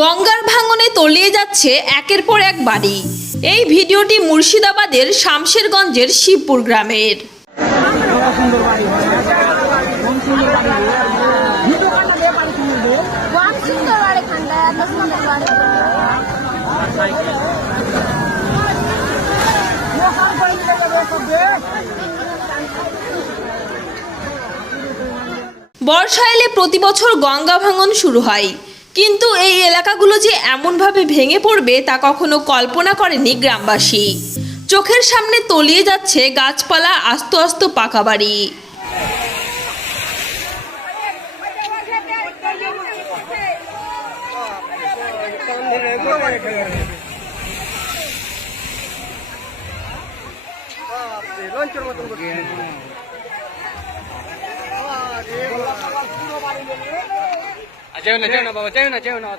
গঙ্গার ভাঙনে তলিয়ে যাচ্ছে একের পর এক বাড়ি। এই ভিডিওটি মুর্শিদাবাদের শামশেরগঞ্জের শিবপুর গ্রামের। বর্ষা এলে প্রতি বছর গঙ্গা ভাঙন শুরু হয়। কিন্তু এই এলাকাগুলো যে এমনভাবে ভেঙে পড়বে তা কখনো কল্পনা করেনি গ্রামবাসী। চোখের সামনে তলিয়ে যাচ্ছে গাছপালা, আস্ত আস্ত পাকা বাড়ি। যেও না যেও না বাবা যেও না যেও না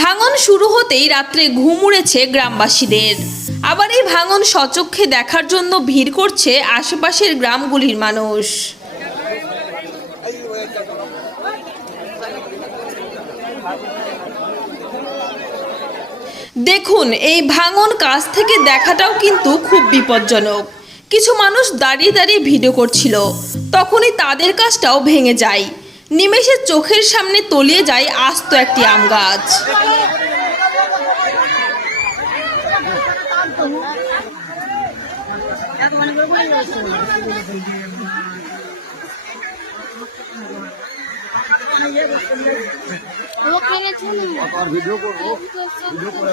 ভাঙন শুরু হতেই রাত্রে ঘুম উড়েছে গ্রামবাসীদের। আবার এই ভাঙন সচক্ষে দেখার জন্য ভিড় করছে আশেপাশের গ্রামগুলির মানুষ। দেখুন এই ভাঙন কাছ থেকে দেখাটাও কিন্তু খুব বিপজ্জনক। কিছু মানুষ দাঁড়িয়ে দাঁড়িয়ে ভিডিও করছিল। তখনই তাদের কাজটাও ভেঙে যায়। নিমেষে চোখের সামনে তলিয়ে যায় আস্ত একটি আম গাছ। ভিডিও করব। ভিডিও করে